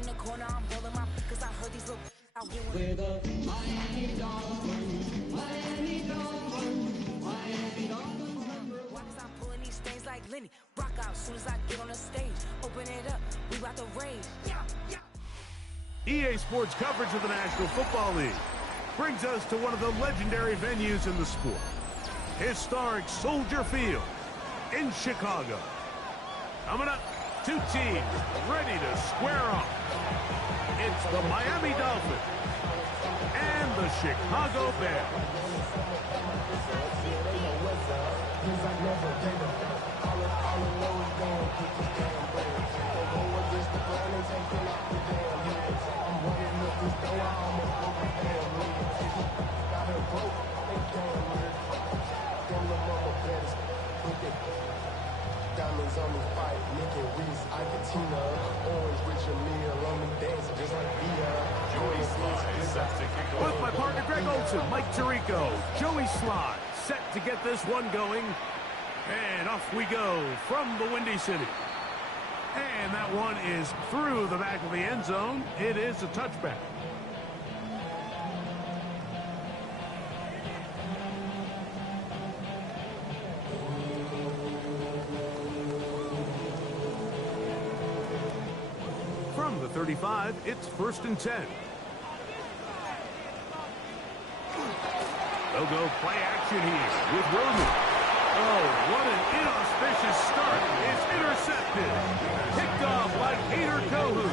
in the corner, I'm rolling my cause I heard these little out here with the Miami Dolphins, Miami Dolphins, Miami Dolphins. Why cause I'm pulling these things like Lenny. Rock out soon as I get on the stage. Open it up, we about to rage. Yeah, yeah. EA Sports coverage of the National Football League brings us to one of the legendary venues in the sport. Historic Soldier Field in Chicago. Coming up, two teams ready to square off. It's the Miami Dolphins and the Chicago Bears. Diamonds on me fight, Nick and Reese, Iketina, Orange with your meal on me dancing just like Bia. With my partner Greg Olson, Mike Tirico, Joey Sly, set to get this one going. And off we go from the Windy City. And that one is through the back of the end zone. It is a touchback. From the 35, it's 1st and 10. They'll go play action here with Williams. Oh, what an inauspicious start. It's intercepted. Picked off like Hader Kohu.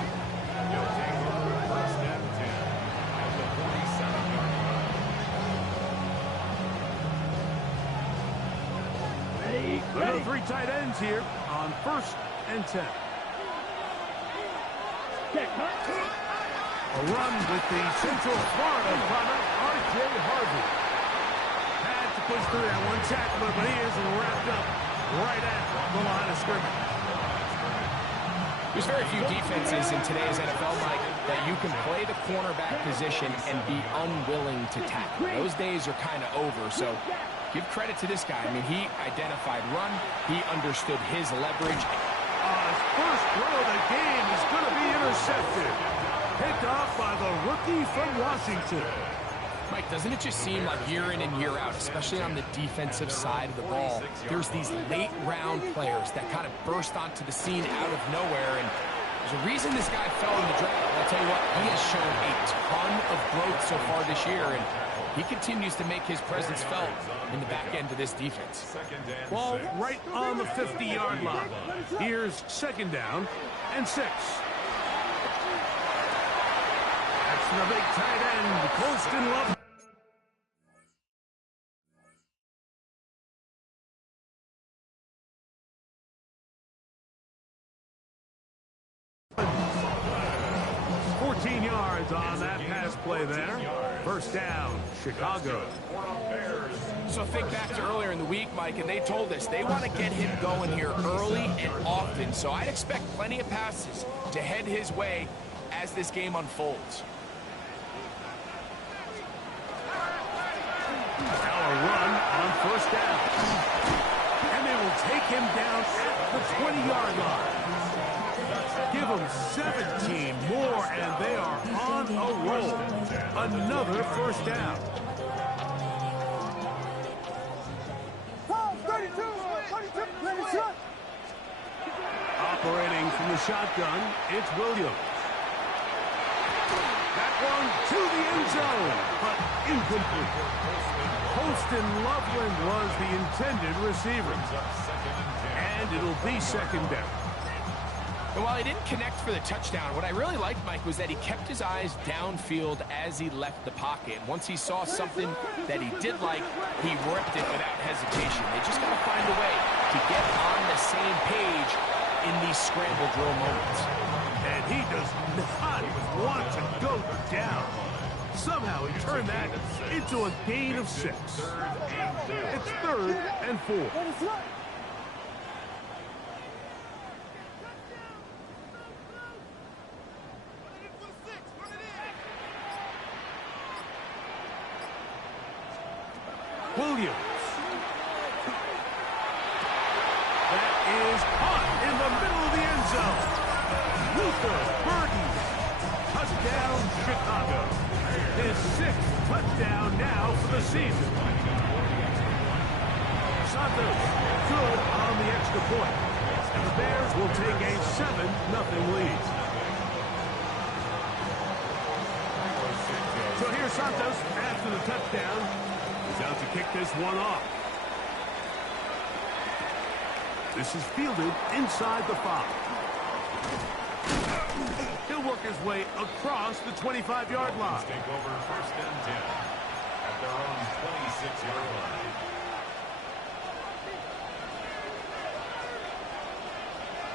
There are 3 tight ends here on 1st and 10. A run with the Central Florida product, R.J. Harvey. Had to push through that one tackler, but he is wrapped up right at the line of scrimmage. There's very few defenses in today's NFL, Mike, that you can play the cornerback position and be unwilling to tackle. Those days are kind of over, so give credit to this guy. I mean, he identified run. He understood his leverage. His first throw of the game is going to be intercepted. Picked off by the rookie from Washington. Mike, doesn't it just seem like year in and year out, especially on the defensive side of the ball, there's these late-round players that kind of burst onto the scene out of nowhere, and there's a reason this guy fell in the draft. I'll tell you what, he has shown a ton of growth so far this year, and he continues to make his presence felt in the back end of this defense. Ball right on the 50-yard line. Here's 2nd down and 6. That's the big tight end, Colston Love. Yards on that pass play there. 1st down, Chicago. So think back to earlier in the week, Mike, and they told us they want to get him going here early and often. So I'd expect plenty of passes to head his way as this game unfolds. Now a run on 1st down. And they will take him down at the 20-yard line. Give them 17 more, and they are on a roll. Another 1st down. Operating from the shotgun, it's Williams. That one to the end zone, but incomplete. Colston Loveland was the intended receiver. And it'll be 2nd down. And while he didn't connect for the touchdown, what I really liked, Mike, was that he kept his eyes downfield as he left the pocket. Once he saw something that he did like, he ripped it without hesitation. They just got to find a way to get on the same page in these scramble drill moments. And he does not want to go down. Somehow he turned that into a gain of 6. It's 3rd and 4. Williams. That is caught in the middle of the end zone. Luther Burden Touchdown, Chicago. His 6th touchdown now for the season. Santos, good on the extra point. And the Bears will take a 7-0 lead. So here's Santos after the touchdown. He's out to kick this one off. This is fielded inside the 5. He'll work his way across the 25-yard line. Take over 1st and 10 at their own 26-yard line.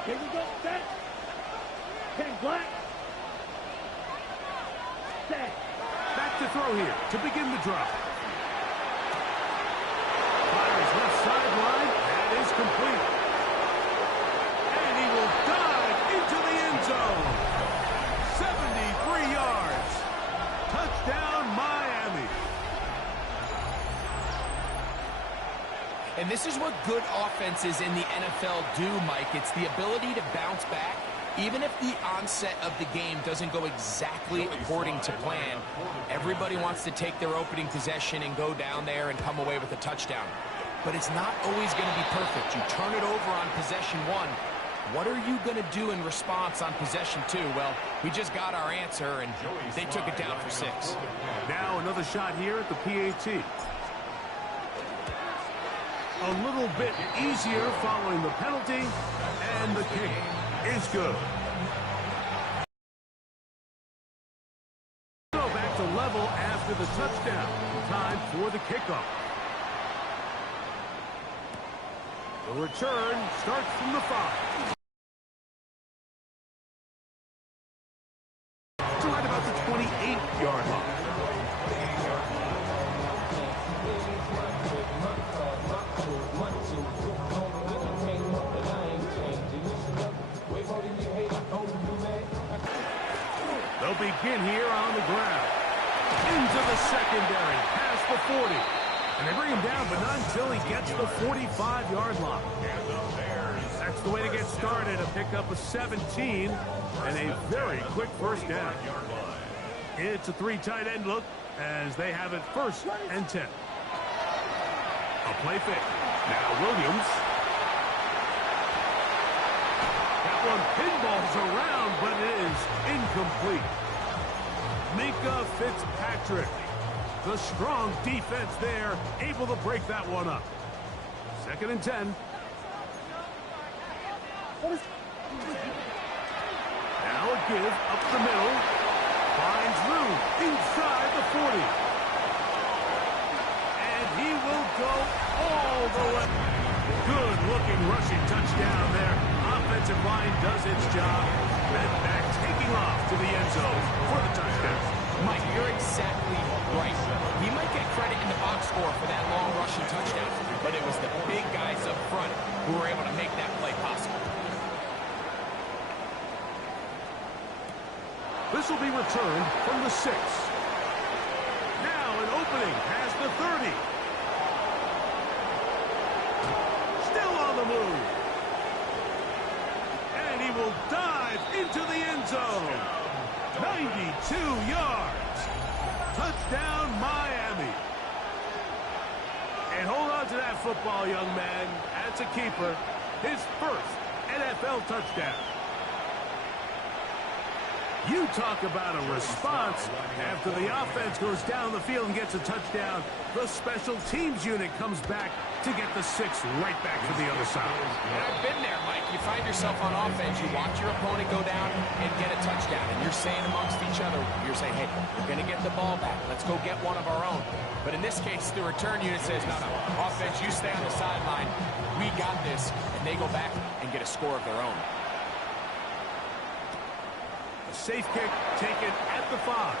Here we go, set. Ken Black. Set. Back to throw here to begin the drive. Fires left sideline. That is complete. And he will dive into the end zone. 73 yards. Touchdown, Miami. And this is what good offenses in the NFL do, Mike. It's the ability to bounce back. Even if the onset of the game doesn't go exactly according to plan, everybody wants to take their opening possession and go down there and come away with a touchdown. But it's not always going to be perfect. You turn it over on possession 1. What are you going to do in response on possession 2? Well, we just got our answer, and they took it down for 6. Now another shot here at the PAT. A little bit easier following the penalty, and the kick is good. Go back to level after the touchdown. Time for the kickoff. The return starts from the 5. To right about the 28-yard line. They'll begin here on the ground. Into the secondary, past the 40. And they bring him down, but not until he gets the 45-yard line. That's the way to get started, to pick up a 17 and a very quick first down. It's a 3 tight end look as they have it 1st and 10. A play fake. Now Williams. That one pinballs around, but it is incomplete. Minka Fitzpatrick. The strong defense there, able to break that one up. 2nd and 10. Now a give up the middle. Finds room inside the 40. And he will go all the way. Good looking rushing touchdown there. Offensive line does its job. And back taking off to the end zone for the touchdown. Mike, you're exactly right. He might get credit in the box score for that long rushing touchdown, but it was the big guys up front who were able to make that play possible. This will be returned from the 6. Now an opening past the 30. Still on the move. And he will dive into the end zone. 92 yards. Touchdown, Miami. And hold on to that football, young man. That's a keeper. His 1st NFL touchdown. You talk about a response. After the offense goes down the field and gets a touchdown, the special teams unit comes back to get the 6 right back to the other side. And I've been there, Mike. You find yourself on offense, you watch your opponent go down and get a touchdown, and you're saying amongst each other, you're saying, hey, we're going to get the ball back. Let's go get one of our own. But in this case, the return unit says, no, offense, you stay on the sideline. We got this. And they go back and get a score of their own. Safe kick taken at the 5.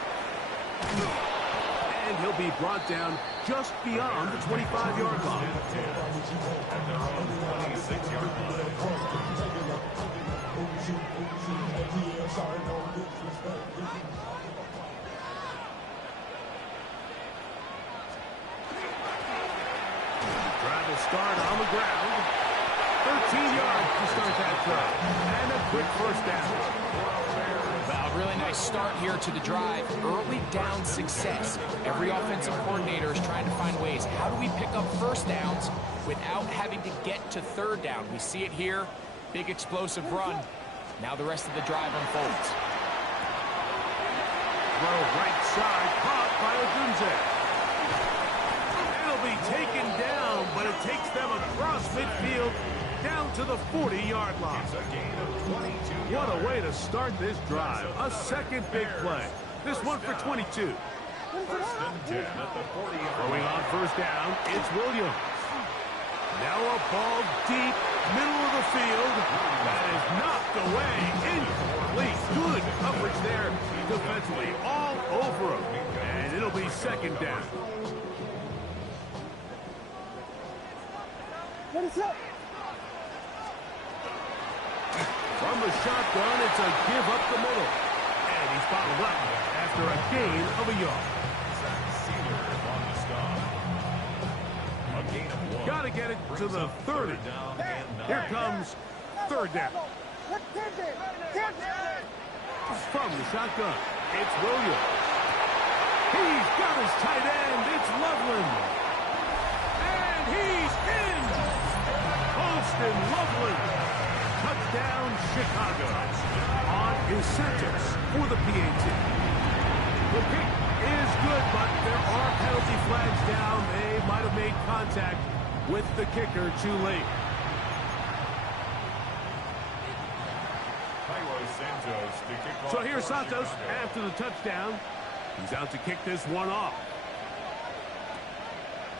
And he'll be brought down just beyond the 25-yard line. At their own 26-yard line. Drive will start on the ground. 13 yards to start that drive. And a quick first down. Well, really nice start here to the drive. Early down success. Every offensive coordinator is trying to find ways. How do we pick up first downs without having to get to third down? We see it here. Big explosive run. Now the rest of the drive unfolds. Throw right side, caught by Odunze. It'll be taken down, but it takes them across midfield down to the 40-yard line. What a way to start this drive. A second big play. This one for 22. First and 10 at the 40-yard line. Going on first down, it's Williams. Now a ball deep, middle of the field. That is knocked away. Incomplete. Good coverage there defensively. All over him. And it'll be second down. What is up? From the shotgun, it's a give up the middle. And he's followed up after a gain of a yard. Got to get it to the 30. Here comes third down. From the shotgun, it's Williams. He's got his tight end. It's Loveland. And he's in. Austin Loveland. Touchdown, Chicago. On is Santos for the PAT. The kick is good, but there are penalty flags down. They might have made contact with the kicker too late. So here's Santos after the touchdown. He's out to kick this one off.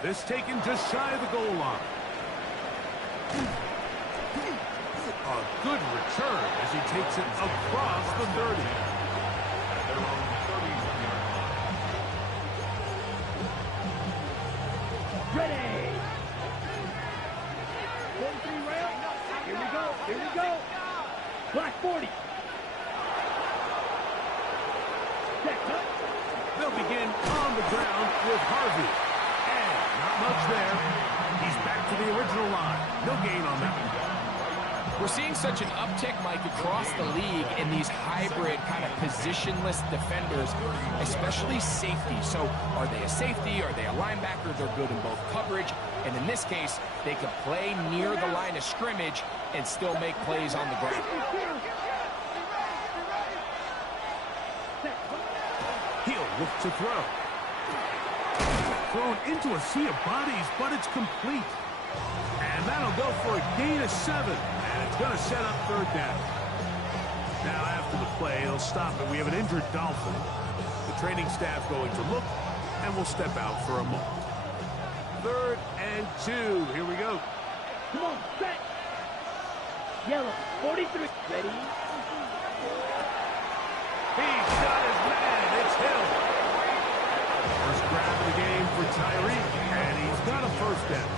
This taken just shy of the goal line. A good return as he takes it across the 30. At their own 31-yard line. Ready. 43 rail. Here we go. Here we go. Black 40. They'll begin on the ground with Harvey. And not much there. He's back to the original line. No gain on that one. We're seeing such an uptick, Mike, across the league in these hybrid kind of positionless defenders, especially safety. So are they a safety? Are they a linebacker? They're good in both coverage. And in this case, they can play near the line of scrimmage and still make plays on the ground. He'll look to throw. Thrown into a sea of bodies, but it's complete. And that'll go for a gain of 7. And it's going to set up third down. Now after the play, they'll stop it. We have an injured Dolphin. The training staff going to look, and we'll step out for a moment. 3rd and 2. Here we go. Come on, set. Yellow, 43. Ready. He's got his man. It's Hill. First grab of the game for Tyree, and he's got a first down.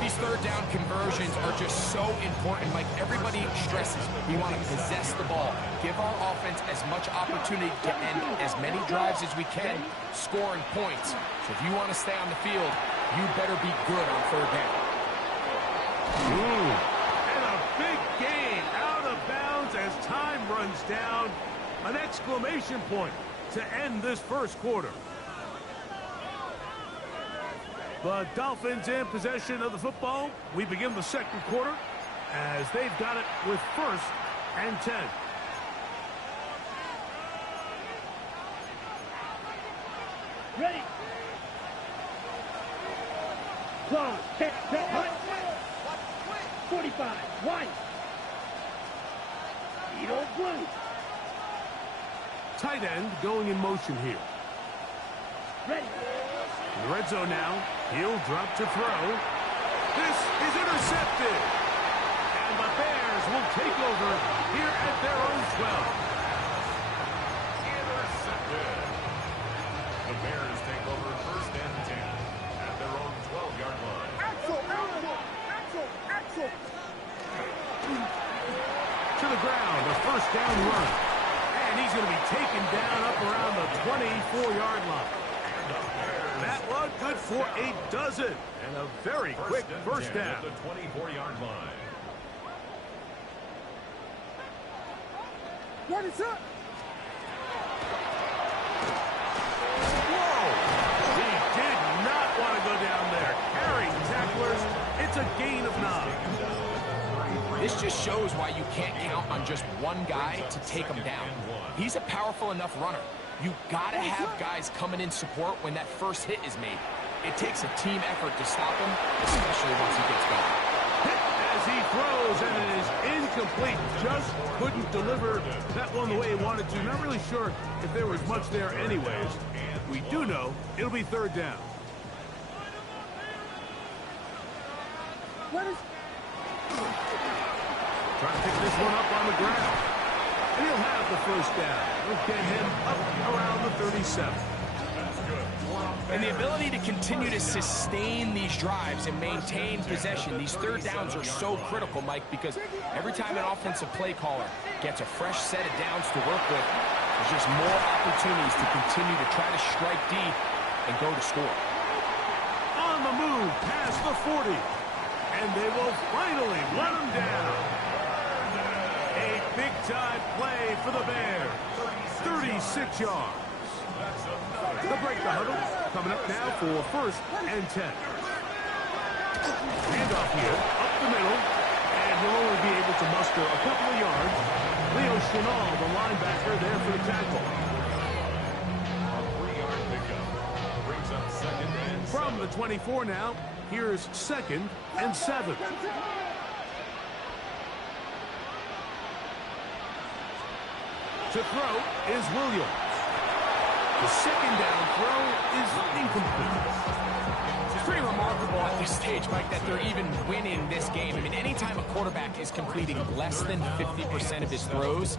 These third down conversions are just so important. Like everybody stresses, we want to possess the ball, give our offense as much opportunity to end as many drives as we can, scoring points. So if you want to stay on the field, you better be good on third down. Ooh, and a big gain out of bounds as time runs down. An exclamation point to end this first quarter. The Dolphins in possession of the football. We begin the second quarter as they've got it with 1st and 10. Ready. Close. Set. Hut. 45. White. Eagle blue. Tight end going in motion here. Ready. In the red zone now. He'll drop to throw. This is intercepted. And the Bears will take over here at their own 12. Intercepted. The Bears take over 1st and 10 at their own 12-yard line. Axel. To the ground, a first down run. And he's going to be taken down up around the 24-yard line. That one good for a dozen. And a very quick first down. At the 24-yard line. What is up? It's a gain of 9. This just shows why you can't count on just one guy to take him down. He's a powerful enough runner. You gotta have guys coming in support when that first hit is made. It takes a team effort to stop him, especially once he gets going. Hit as he throws, and it is incomplete. Just couldn't deliver that one the way he wanted to. Not really sure if there was much there anyways. We do know it'll be 3rd down. Trying to pick this one up on the ground. And he'll have the 1st down. We'll get him up around the 37. And the ability to continue to sustain these drives and maintain possession, these 3rd downs are so critical, Mike, because every time an offensive play caller gets a fresh set of downs to work with, there's just more opportunities to continue to try to strike deep and go to score. On the move, past the 40. And they will finally run him down. A big-time play for the Bears. 36 yards. They'll break the huddle. Coming up now for 1st and 10. Handoff here, up the middle. And he'll only be able to muster a couple of yards. Leo Chenal, the linebacker, there for the tackle. A 3-yard pickup. Brings up 2nd and 7. From the 24 now, here's 2nd and 7. To throw is Williams. The 2nd down throw is incomplete. It's pretty remarkable at this stage, Mike, that they're even winning this game. I mean, anytime a quarterback is completing less than 50% of his throws,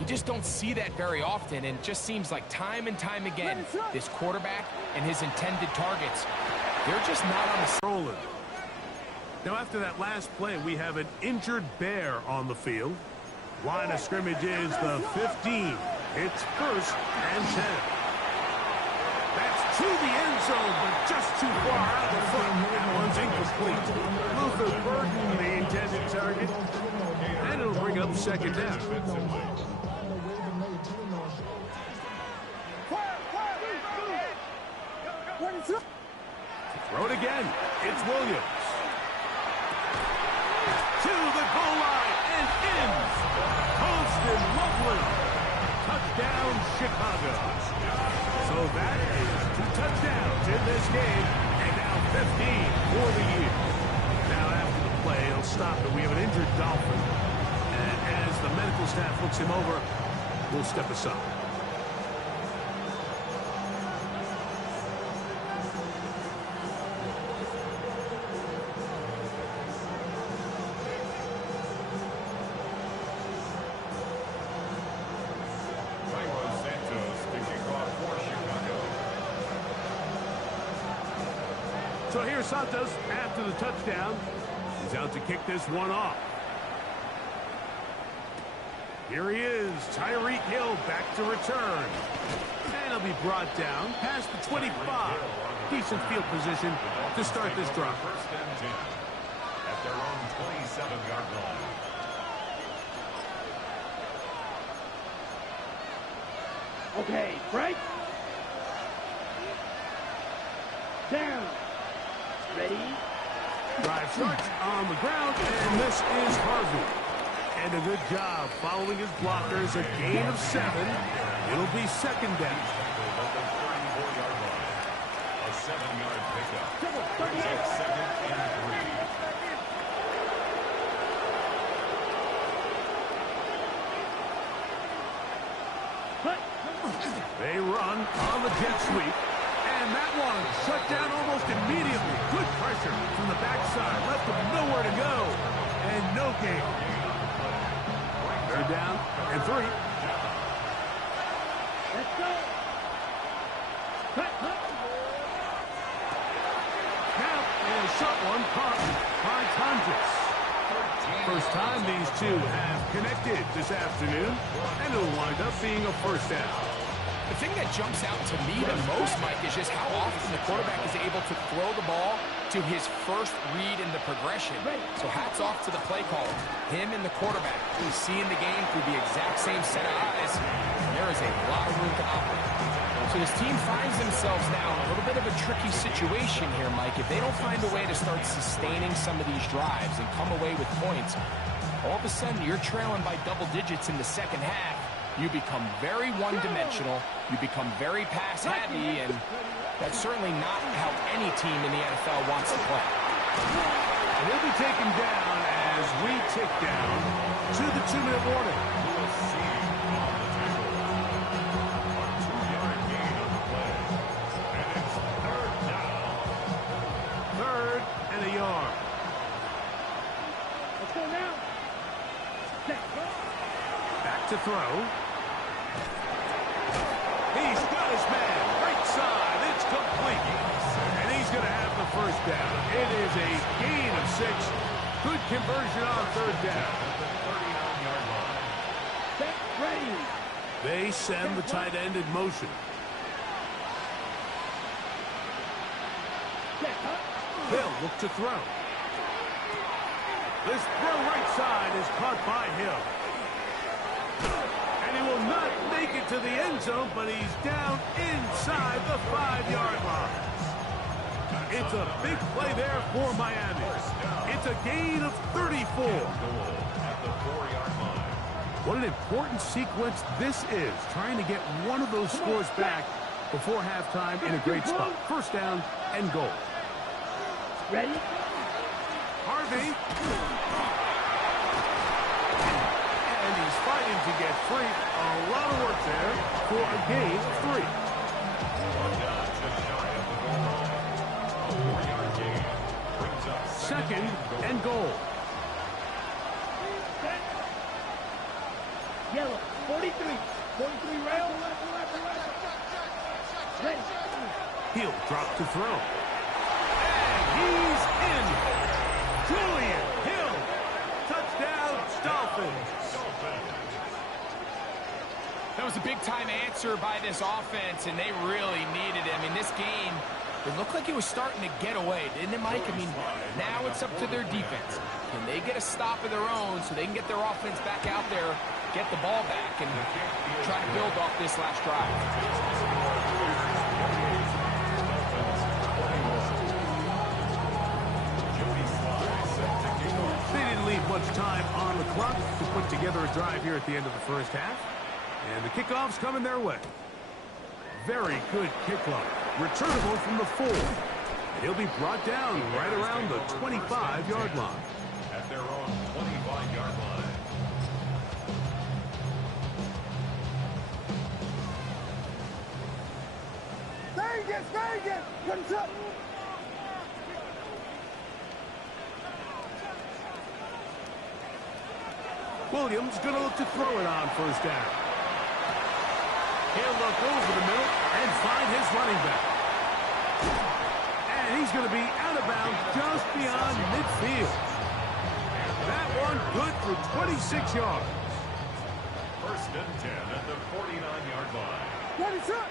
you just don't see that very often, and it just seems like time and time again, this quarterback and his intended targets, they're just not on the rolling. Now, after that last play, we have an injured Bear on the field. Line of scrimmage is the 15. It's 1st and 10. That's to the end zone, but just too far out the front. That one's incomplete. Luther Burton, the intended target. And it'll bring up 2nd down. Throw it again. It's Williams. To the goal line and in. Posted Loveland. Touchdown, Chicago. So that is 2 touchdowns in this game, and now 15 for the year. Now after the play, it'll stop it. We have an injured Dolphin. And as the medical staff looks him over, we'll step aside. So here's Santos after the touchdown. He's out to kick this one off. Here he is, Tyreek Hill back to return. And he'll be brought down past the 25. Decent field position to start this drive. 1st and 10 at their own 27-yard line. Okay, break. Down. Ready? Drive starts on the ground, and this is Harvey. And a good job following his blockers, a gain of 7. It'll be 2nd down. A 7-yard pickup. Brings up 2nd and 3. They run on the jet sweep. And that one shut down almost immediately. Good pressure from the backside. Left him nowhere to go. And no gain. They're down and 3. Let's go. Now, and a short one caught by Tonjes. First time these two have connected this afternoon. And it'll wind up being a 1st down. The thing that jumps out to me the most, Mike, is just how often the quarterback is able to throw the ball to his first read in the progression. So hats off to the play caller. Him and the quarterback, he's seeing the game through the exact same set of eyes. There is a lot of room to operate. So this team finds themselves now in a little bit of a tricky situation here, Mike. If they don't find a way to start sustaining some of these drives and come away with points, all of a sudden you're trailing by double digits in the second half. You become very one-dimensional, you become very pass-heavy, and that's certainly not how any team in the NFL wants to play. And he'll be taken down as we tick down to the 2-minute warning. We'll see on the tackle. A 2-yard gain on the play. And it's third down. Third and a yard. Let's go now. Back to throw. He's got his man. Right side. It's complete. And he's going to have the first down. It is a gain of 6. Good conversion on third down. The 39-yard line. Set, ready. They send the tight end in motion. They'll look to throw. This throw right side is caught by Hill. And he will not make it to the end zone, but he's down inside the 5-yard line. It's a big play there for Miami. It's a gain of 34. At the 4-yard line. What an important sequence this is, trying to get one of those scores back before halftime in a great spot. First down and goal. Ready? Harvey. And he's fighting to get free. A lot of work there for a gain of 3. One down just shy of the goal line. A 4-yard gain brings up Second and goal. Yellow. 43. 43 rail. Ready. He'll drop to throw. And he's in. Julian Hill. Touchdown, Dolphins. That was a big-time answer by this offense, and they really needed it. I mean, this game, it looked like it was starting to get away, didn't it, Mike? I mean, now it's up to their defense. Can they get a stop of their own so they can get their offense back out there, get the ball back, and try to build off this last drive? They didn't leave much time on the clock to put together a drive here at the end of the first half. And the kickoff's coming their way. Very good kickoff. Returnable from the 4. And he'll be brought down right around the 25-yard line. At their own 25-yard line. Vegas! What's up? Williams going to look to throw it on first down. He'll look over the middle and find his running back. And he's going to be out of bounds just beyond midfield. That one good for 26 yards. First and 10 at the 49-yard line. What is up?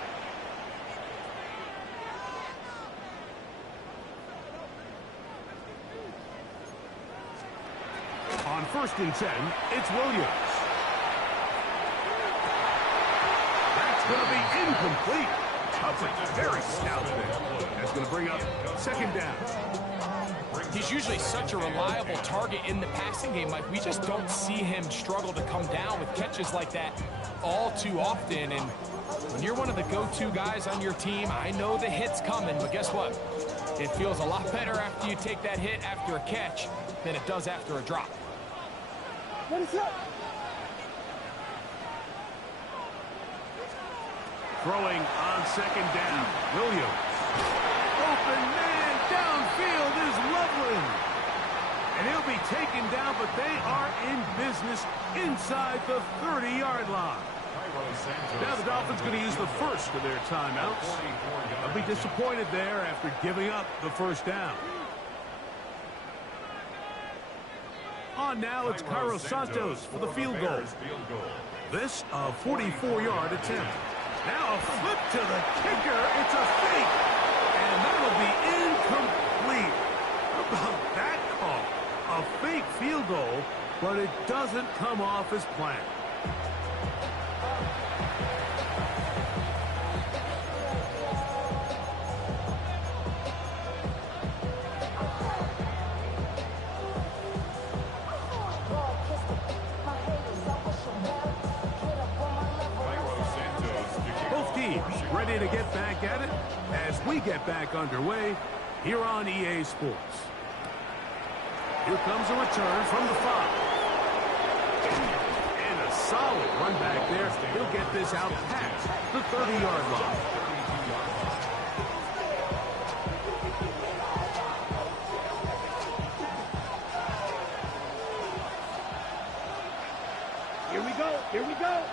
On first and 10, it's Williams. That's going to be incomplete. Coverage very stout there. That's going to bring up second down. He's usually such a reliable target in the passing game, Mike. We just don't see him struggle to come down with catches like that all too often. And when you're one of the go-to guys on your team, I know the hit's coming, but guess what? It feels a lot better after you take that hit after a catch than it does after a drop. What is up? Throwing on second down, Williams. Open man downfield is Loveland. And he'll be taken down, but they are in business inside the 30-yard line. Now the Dolphins going to use the first of their timeouts. They'll be disappointed there after giving up the first down. On now, it's Cairo Santos for the field goal. This a 44-yard attempt. Now a flip to the kicker. It's a fake. And that'll be incomplete. How about that call? A fake field goal, but it doesn't come off as planned. Both teams ready to get back at it as we get back underway here on EA Sports. Here comes a return from the 5. And a solid run back there. He'll get this out past the 30-yard line. Here we go. Here we go.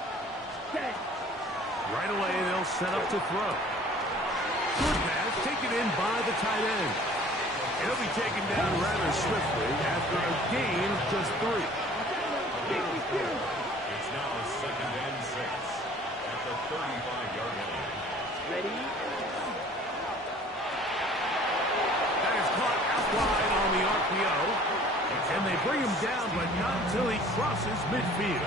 Set. Right away, they'll set up to throw. Good pass taken in by the tight end. He'll be taken down rather swiftly after a gain of just 3. It's now 2nd and 6 at the 35-yard line. Ready? That is caught out wide on the RPO. And they bring him down, but not until he crosses midfield.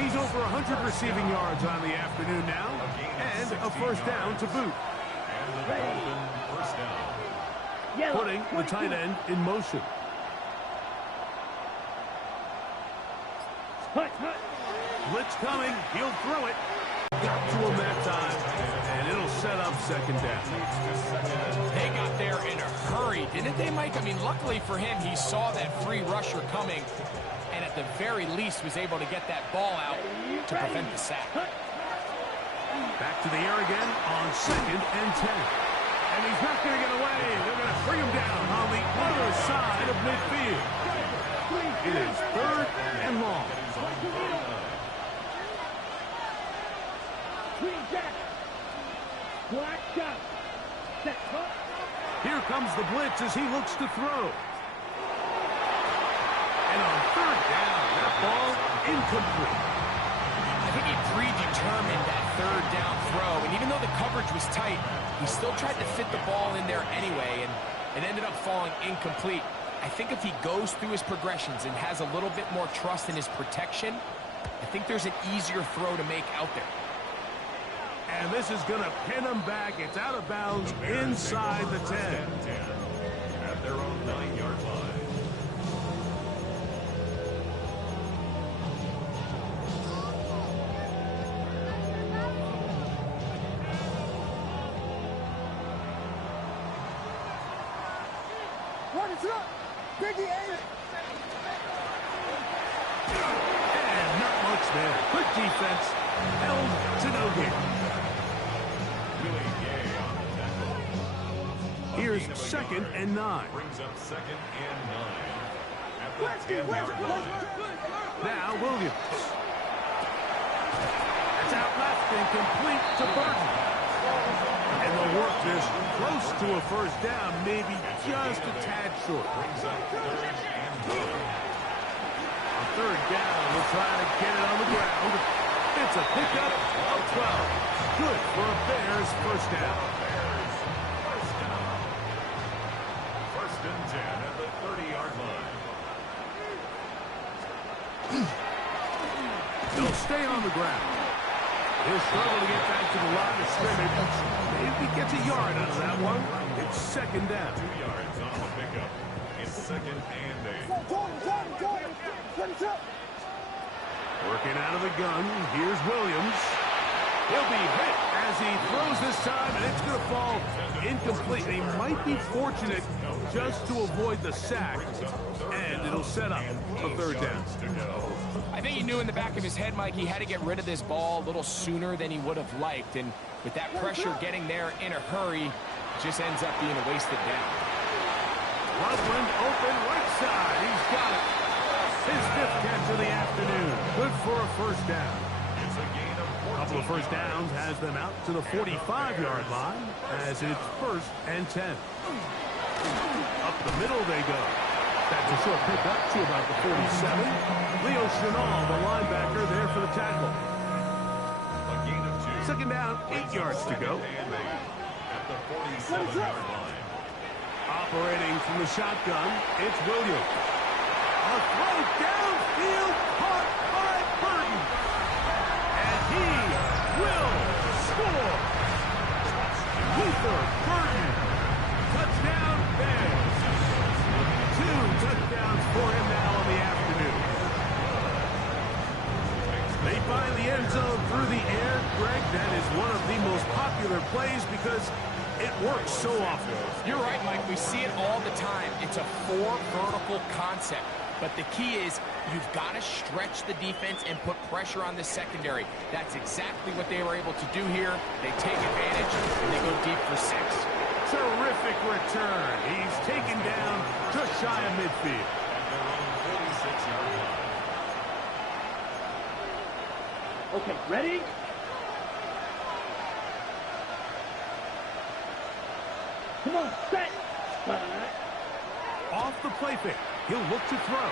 He's over 100 receiving yards on the afternoon now, and a first down to boot. And the Dolphin first down. Yellow. Putting the tight end in motion. Hut, hut. Blitz coming. He'll throw it. Got to him that time, and it'll set up 2nd down. They got there in a hurry, didn't they, Mike? I mean, luckily for him, he saw that free rusher coming, and at the very least was able to get that ball out to prevent the sack. Back to the air again on 2nd and 10. And he's not going to get away. They're going to bring him down on the other side of midfield. It is 3rd and long. Green jack. Black shot. Set. Hut. Here comes the blitz as he looks to throw. And on 3rd down, that ball incomplete. I think he predetermined that 3rd down throw, and even though the coverage was tight, he still tried to fit the ball in there anyway, and it ended up falling incomplete. I think if he goes through his progressions and has a little bit more trust in his protection, I think there's an easier throw to make out there. And this is going to pin him back. It's out of bounds inside the 10. At their own 9-yard line. What is up? Biggie Aiden. And not much there. Good defense. Held to no gain. Really gay on the tackle. Here's 2nd and 9. Brings up 2nd and 9 at the 10-yard line. Now Williams. It's out left and complete to Burton. And they'll work this close to a first down, maybe just a tad short. Brings up 3rd and 9. On 3rd down, we'll try to get it on the ground. It's a pickup of 12. Good for a Bears first down. Bears first down. 1st and 10 at the 30-yard line. They'll stay on the ground. He'll struggle to get back to the line of scrimmage. Maybe gets a yard out of that one. It's 2nd down. 2 yards on the pickup. It's 2nd and 8. Working out of the gun. Here's Williams. He'll be hit as he throws this time, and it's going to fall incomplete. He might be fortunate just to avoid the sack, and it'll set up a 3rd down. I think he knew in the back of his head, Mike, he had to get rid of this ball a little sooner than he would have liked. And with that pressure getting there in a hurry, it just ends up being a wasted down. Loveland open right side. He's got it. His 5th catch of the afternoon. Good for a first down. It's a gain of 14. Couple of first downs has them out to the 45-yard line as it's 1st and 10. Up the middle they go. That's a short pickup to about the 47. Leo Chenal, the linebacker, there for the tackle. A gain of 2. Second down, 8 yards to go. At the 47-yard line. Operating from the shotgun, it's Williams. A throw downfield caught by Burton. And he will score. Luther Burton. Touchdown Bears. 2 touchdowns for him now in the afternoon. They find the end zone through the air. Greg, that is one of the most popular plays because it works so often. You're right, Mike. We see it all the time. It's a 4 vertical concept. But the key is you've got to stretch the defense and put pressure on the secondary. That's exactly what they were able to do here. They take advantage, and they go deep for 6. Terrific return. He's taken down just shy of midfield. At their own 46-yard line. Okay, ready? Come on, set. Off the play fake. He'll look to throw.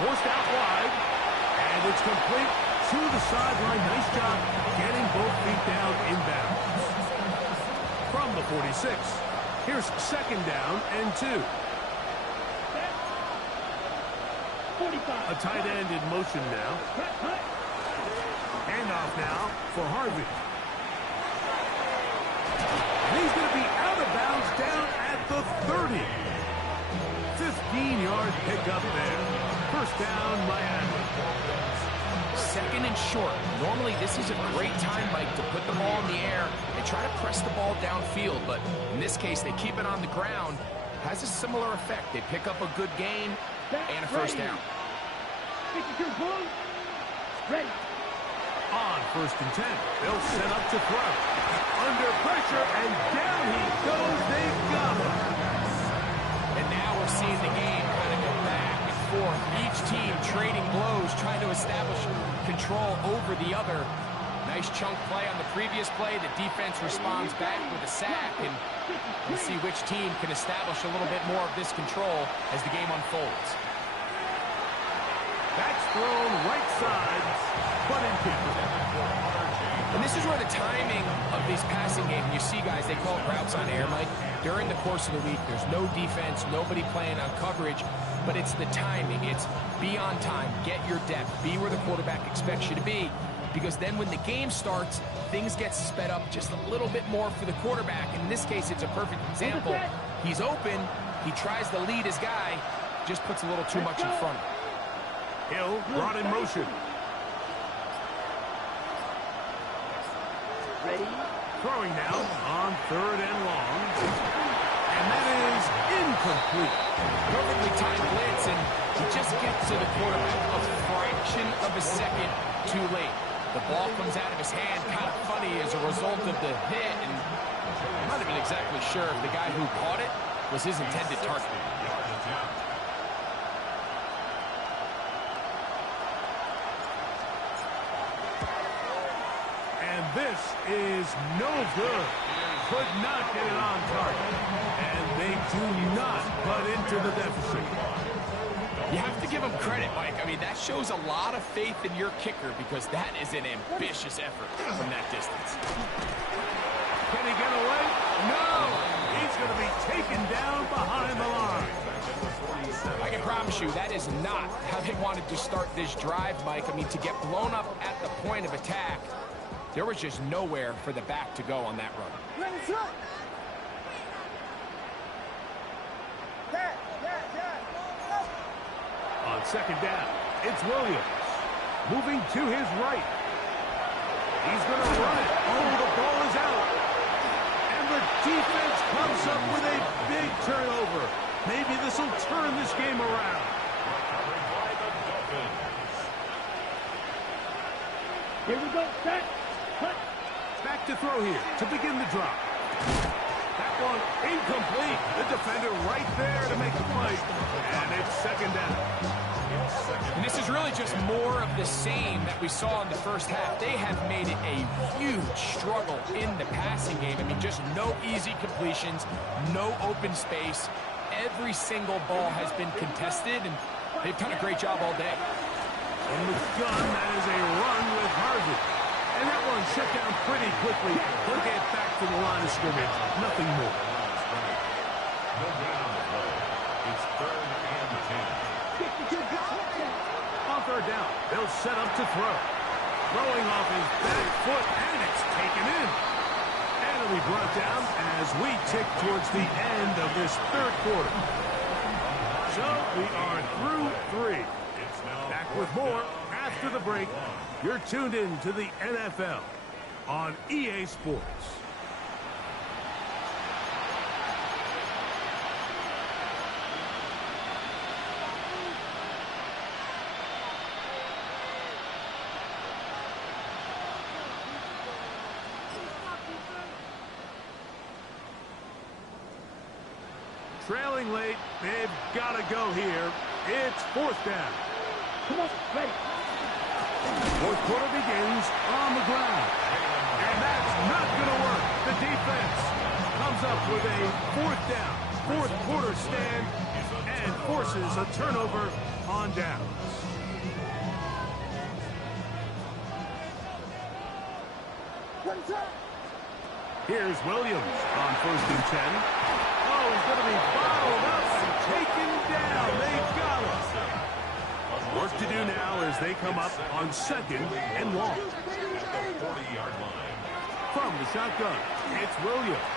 Forced out wide. And it's complete to the sideline. Nice job getting both feet down inbounds. From the 46. Here's second down and 2. 45. A tight end in motion now. Handoff now for Harvey. And he's going to be out of bounds down at the 30. 15-yard pickup there. First down, Miami. Second and short. Normally, this is a great time, Mike, to put the ball in the air and try to press the ball downfield. But in this case, they keep it on the ground. Has a similar effect. They pick up a good gain and a first down. Ready. On first and 10. They'll set up to throw. Under pressure, and down he goes. They got him. And now we're seeing the game kind of go back and forth. Each team trading blows, trying to establish control over the other. Nice chunk play on the previous play. The defense responds back with a sack, and we'll see which team can establish a little bit more of this control as the game unfolds. That's thrown right side, but incomplete. And this is where the timing of these passing games, you see guys, they call it routes on air, Mike. During the course of the week, there's no defense, nobody playing on coverage, but it's the timing. It's be on time, get your depth, be where the quarterback expects you to be, because then when the game starts, things get sped up just a little bit more for the quarterback. In this case, it's a perfect example. He's open, he tries to lead his guy, just puts a little too much in front of him. Hill brought in motion. Ready. Throwing now on third and long. And that is incomplete. Perfectly timed blitz, and he just gets to the quarterback a fraction of a second too late. The ball comes out of his hand kind of funny as a result of the hit, and I'm not even exactly sure if the guy who caught it was his intended target. And this is no good. Could not get it on target. And they do not cut into the deficit. You have to give him credit, Mike. I mean, that shows a lot of faith in your kicker because that is an ambitious effort from that distance. Can he get away? No! He's going to be taken down behind the line. I can promise you that is not how they wanted to start this drive, Mike. I mean, to get blown up at the point of attack, there was just nowhere for the back to go on that run. On second down, it's Williams. Moving to his right. He's going to run it. Oh, the ball is out. And the defense comes up with a big turnover. Maybe this will turn this game around. Here we go, set. Cut. Back to throw here to begin the drop. That one incomplete. The defender right there to make the play. And it's second down. And this is really just more of the same that we saw in the first half. They have made it a huge struggle in the passing game. I mean, just no easy completions, no open space. Every single ball has been contested, and they've done a great job all day. From the gun, that is a run with Harvey. And that one shut down pretty quickly. He'll get back to the line of scrimmage. Nothing more. No ground on the play. It's 3rd and 10. On 3rd down, they'll set up to throw. Throwing off his back foot, and it's taken in. And it'll be brought down as we tick towards the end of this 3rd quarter. So we are through 3. Back with more after the break. You're tuned in to the NFL on EA Sports. Trailing late, they've got to go here. It's 4th down. Come on, ready. 4th quarter begins on the ground. And that's not going to work. The defense comes up with a 4th down, 4th quarter stand, and forces a turnover on downs. Here's Williams on 1st and 10. Oh, he's going to be bottled up and taken down. They got him. Work to do now as they come up on 2nd and long. At the 40-yard line. From the shotgun, it's Williams.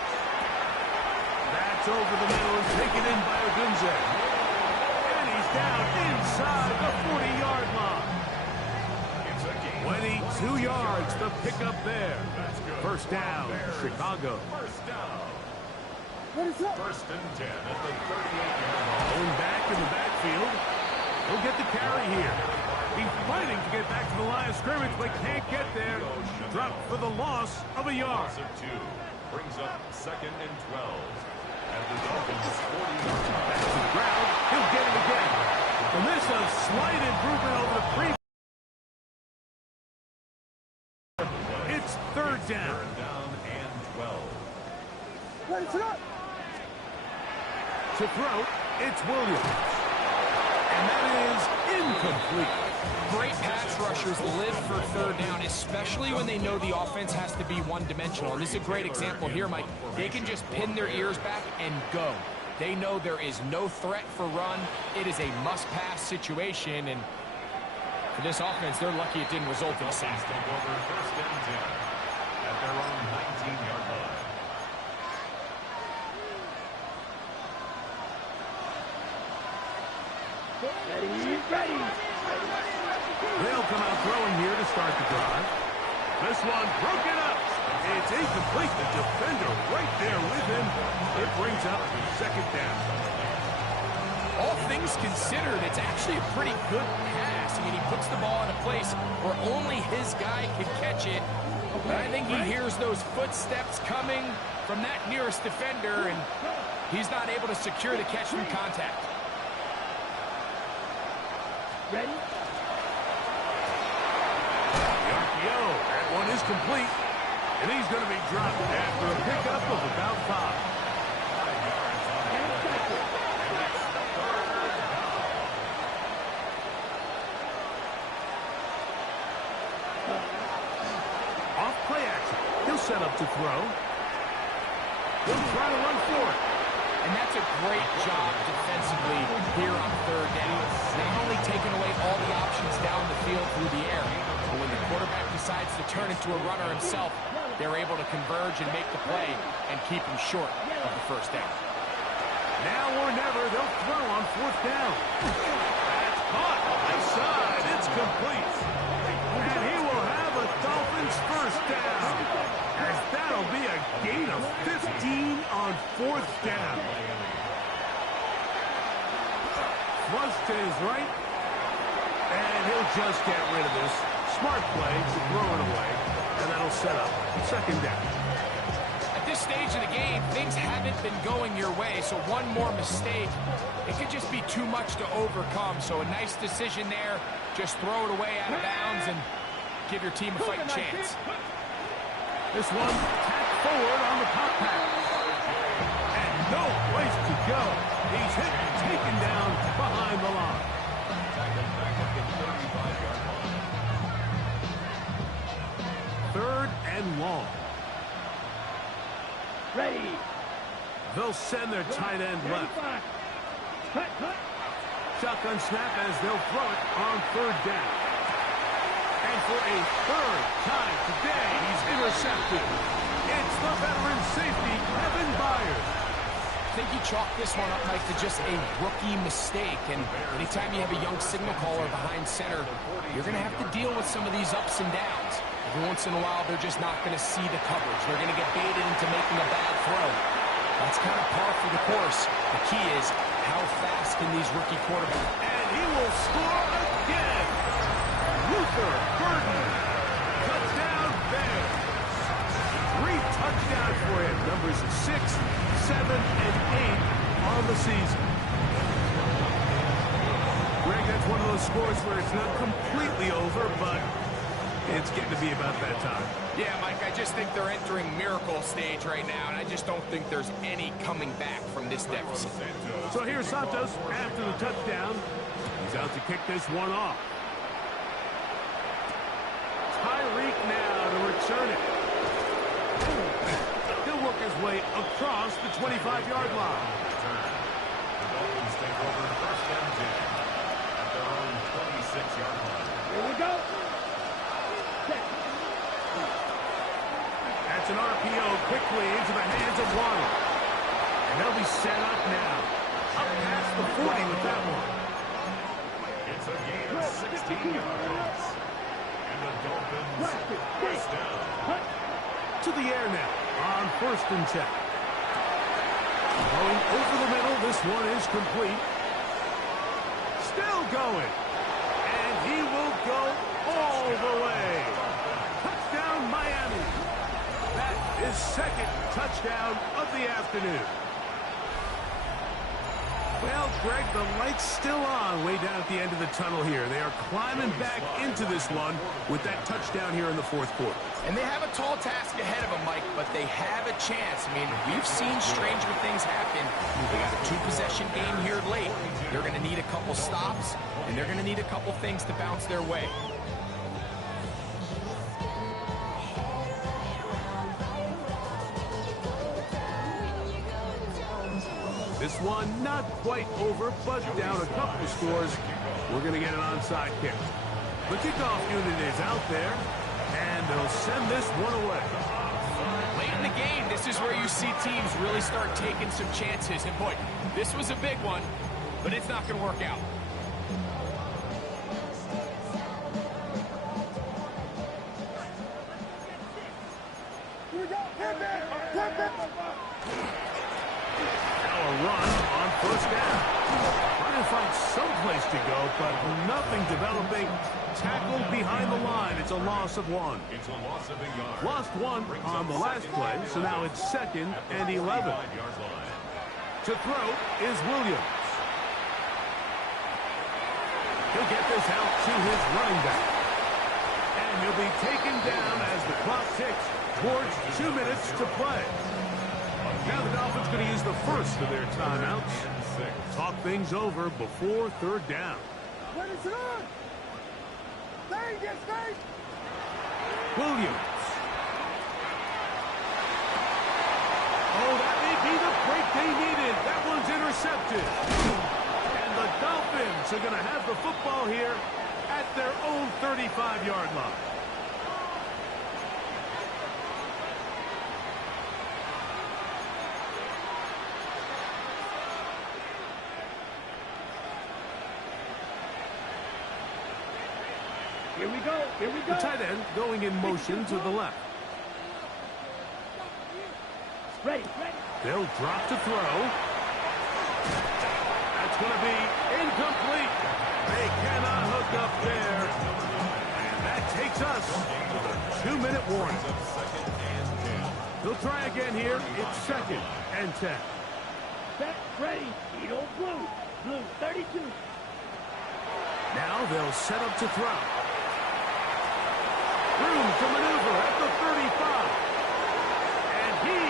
That's over the middle and taken in by Ogunze. And he's down inside the 40-yard line. 22 yards to pick up there. 1st down, Chicago. 1st down. 1st and 10 at the 38-yard line. Going back in the backfield. He'll get the carry here. He's fighting to get back to the line of scrimmage, but can't get there. Dropped for the loss of a yard. Loss of 2. Brings up 2nd and 12. At the Dolphins' 40-yard line. Back to the ground. He'll get it again. And this is a slight improvement over the previous. It's 3rd down. 3rd down and 12. To throw, it's Williams. And that is incomplete. Great pass rushers live for 3rd down, especially when they know the offense has to be one-dimensional. And this is a great example here, Mike. They can just pin their ears back and go. They know there is no threat for run. It is a must-pass situation, and for this offense, they're lucky it didn't result in a sack. Take over 1st and 10 at their own 19-yard line. Ready. They'll come out throwing here to start the drive. This one broken up. It's incomplete. The defender right there with him. It brings up 2nd down. All things considered, it's actually a pretty good pass. I mean, he puts the ball in a place where only his guy can catch it. But I think he hears those footsteps coming from that nearest defender, and he's not able to secure the catch from contact. Ready? The RPO. That one is complete. And he's going to be dropped after a pickup of about 5. Off play action. He'll set up to throw. He'll try to run for it. And that's a great job defensively here on 3rd down. Not only taking away all the options down the field through the air, but when the quarterback decides to turn into a runner himself, they're able to converge and make the play and keep him short of the 1st down. Now or never, they'll throw on 4th down. That's caught. High side. It's complete. And he will have a Dolphins 1st down. As that'll be a gain of 15 on 4th down. Flush to his right. And he'll just get rid of this. Smart play to throw it away. And that'll set up 2nd down. At this stage of the game, things haven't been going your way, so one more mistake, it could just be too much to overcome. So a nice decision there. Just throw it away out of bounds and give your team a fighting chance. This one tapped forward on the pop pass. And no place to go. He's hit and taken down behind the line. 3rd and long. Ready. They'll send their tight end left. Cut, cut. Shotgun snap as they'll throw it on 3rd down. And for a 3rd time today, he's intercepted. It's the veteran safety, Kevin Byers. I think you chalk this one up, Mike, to just a rookie mistake. And anytime you have a young signal caller behind center, you're going to have to deal with some of these ups and downs. Every once in a while, they're just not going to see the coverage. They're going to get baited into making a bad throw. That's kind of par for the course. The key is how fast can these rookie quarterbacks. And he will score again. Luther Burden. Touchdown Bears. 3 touchdowns for him. Numbers 6, 7, and 8 on the season. Greg, that's one of those scores where it's not completely over, but it's getting to be about that time. Yeah, Mike, I just think they're entering miracle stage right now, and I just don't think there's any coming back from this deficit. So here's Santos after the touchdown. He's out to kick this one off. Tyreek now to return it. He'll work his way across the 25-yard line. The Dolphins take over 1st and 10 at their own 26-yard line. Here we go. That's an RPO quickly into the hands of Waddle. And they'll be set up now. Up past the 40 with that one. It's a gain of 16 yards. And the Dolphins 1st down. To the air now on 1st and 10. Going over the middle, this one is complete. Still going. And he will go all the way. Touchdown Miami. That is 2nd touchdown of the afternoon. Well, Greg, the light's still on way down at the end of the tunnel here. They are climbing back into this one with that touchdown here in the 4th quarter. And they have a tall task ahead of them, Mike, but they have a chance. I mean, we've seen stranger things happen. They got a 2-possession game here late. They're going to need a couple stops, and they're going to need a couple things to bounce their way. This one not quite over, but down a couple scores. We're going to get an onside kick. The kickoff unit is out there, and they'll send this one away. Late in the game, this is where you see teams really start taking some chances. And boy, this was a big one, but it's not going to work out. Now a run on 1st down. Trying to find someplace to go, but nothing developing. Tackled behind the line. It's a loss of 1. It's a loss of a yard. Lost 1 on the last play, so now it's 2nd and 11. To throw is Williams. He'll get this out to his running back. And he'll be taken down as the clock ticks towards 2 minutes to play. Now the Dolphins going to use the first of their timeouts. Talk things over before 3rd down. What is it on? Williams. Oh, that may be the break they needed. That one's intercepted. And the Dolphins are going to have the football here at their own 35-yard line. Here we go. Here we go. The tight end going in motion to the left. Ready. They'll drop to throw. That's going to be incomplete. They cannot hook up there. And that takes us to the 2-minute warning. They'll try again here. It's 2nd and 10. Set, ready. Edo blue. Blue 32. Now they'll set up to throw. Room to maneuver at the 35. And he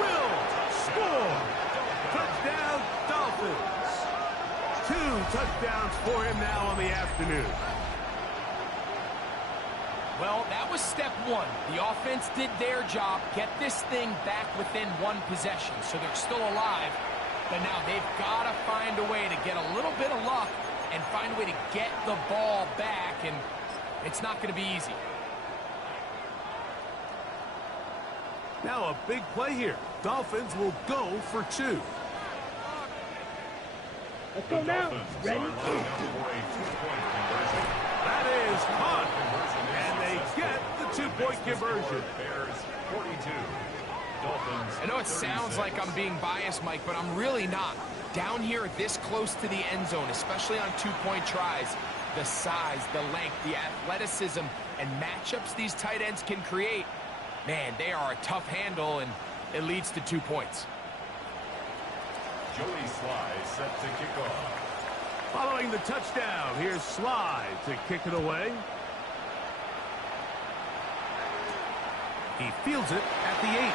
will score. Touchdown, Dolphins. 2 touchdowns for him now on the afternoon. Well, that was step one. The offense did their job. Get this thing back within one possession so they're still alive. But now they've got to find a way to get a little bit of luck and find a way to get the ball back, and it's not going to be easy. Now a big play here. Dolphins will go for 2. Let's go now. Ready? That is caught. And they get the 2-point conversion. Bears 42. Dolphins. I know it sounds like I'm being biased, Mike, but I'm really not. Down here this close to the end zone, especially on 2-point tries, the size, the length, the athleticism, and matchups these tight ends can create, man, they are a tough handle, and it leads to 2 points. Joey Sly set to kick off. Following the touchdown, here's Sly to kick it away. He fields it at the 8.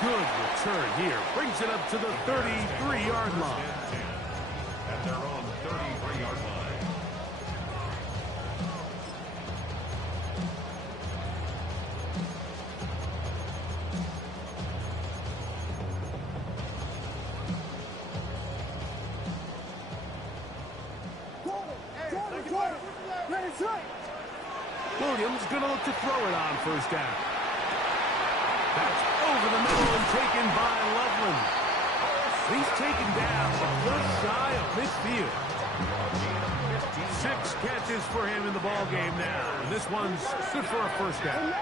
Good return here. Brings it up to the 33-yard line. At their own 33-yard line. Williams going to look to throw it on first down. That's over the middle and taken by Loveland. He's taken down just shy of midfield. 6 catches for him in the ball game now. And this one's good for a first down.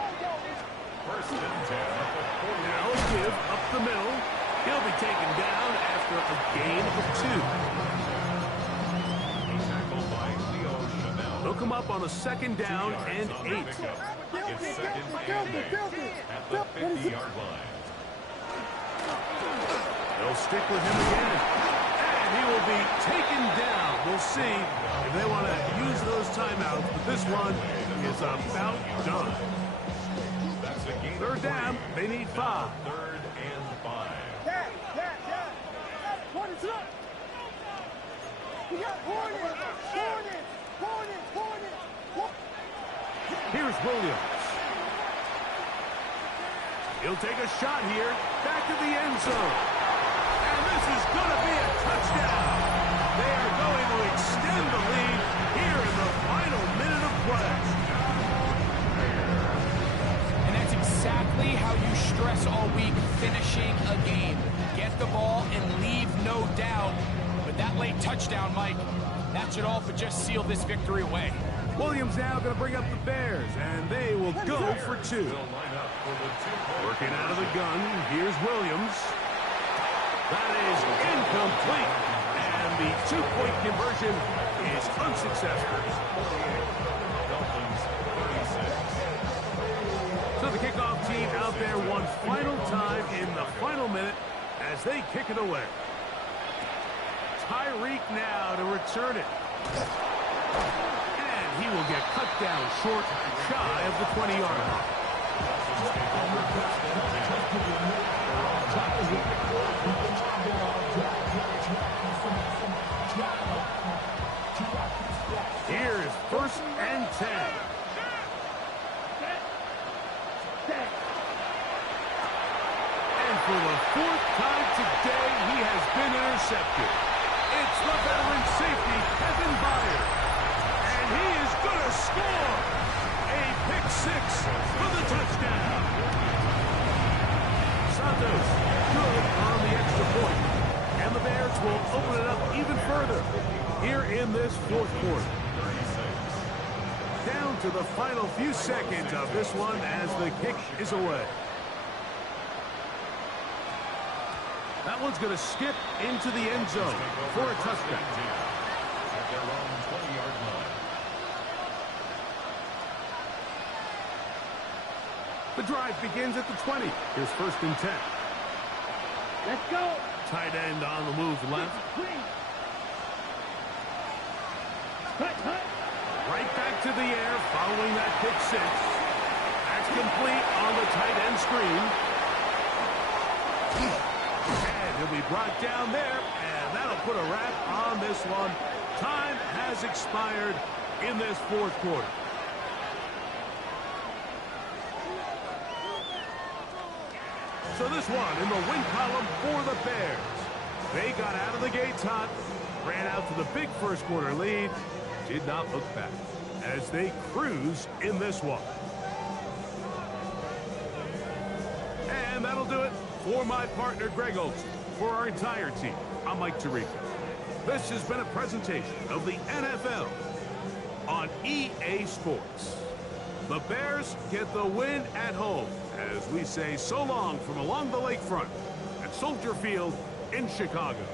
First and 10. Now give up the middle. He'll be taken down after a gain of 2. They'll come up on a second down and 8. It's second and 8 at the 50-yard line. They'll stick with him again. And he will be taken down. We'll see if they want to use those timeouts. But this one is about done. That's a gain. Third down. They need 5. Third and 5. We got Hornets. Here's Williams. He'll take a shot here. Back to the end zone. And this is going to be a touchdown. They are going to extend the lead here in the final minute of play. And that's exactly how you stress all week, finishing a game. Get the ball and leave no doubt. But that late touchdown, Mike, that should all but just seal this victory away. Williams now going to bring up the Bears, and they will go for 2. Working out of the gun, here's Williams. That is incomplete, and the 2-point conversion is unsuccessful. So the kickoff team out there one final time in the final minute as they kick it away. Tyreek now to return it. He will get cut down short, shy of the 20-yard line. Here is first and 10. And for the 4th time today, he has been intercepted. It's the veteran safety, Kevin Byard. He is going to score a pick 6 for the touchdown. Santos good on the extra point. And the Bears will open it up even further here in this 4th quarter. Down to the final few seconds of this one as the kick is away. That one's going to skip into the end zone for a touchdown. At their own 20-yard line. The drive begins at the 20. Here's first and 10. Let's go. Tight end on the move left. Right back to the air following that pick 6. That's complete on the tight end screen. And he'll be brought down there, and that'll put a wrap on this one. Time has expired in this 4th quarter. So this one in the win column for the Bears. They got out of the gates hot, ran out to the big first quarter lead, did not look back as they cruise in this one. And that'll do it for my partner, Greg Olson. For our entire team, I'm Mike Tirico. This has been a presentation of the NFL on EA Sports. The Bears get the win at home as we say so long from along the lakefront at Soldier Field in Chicago.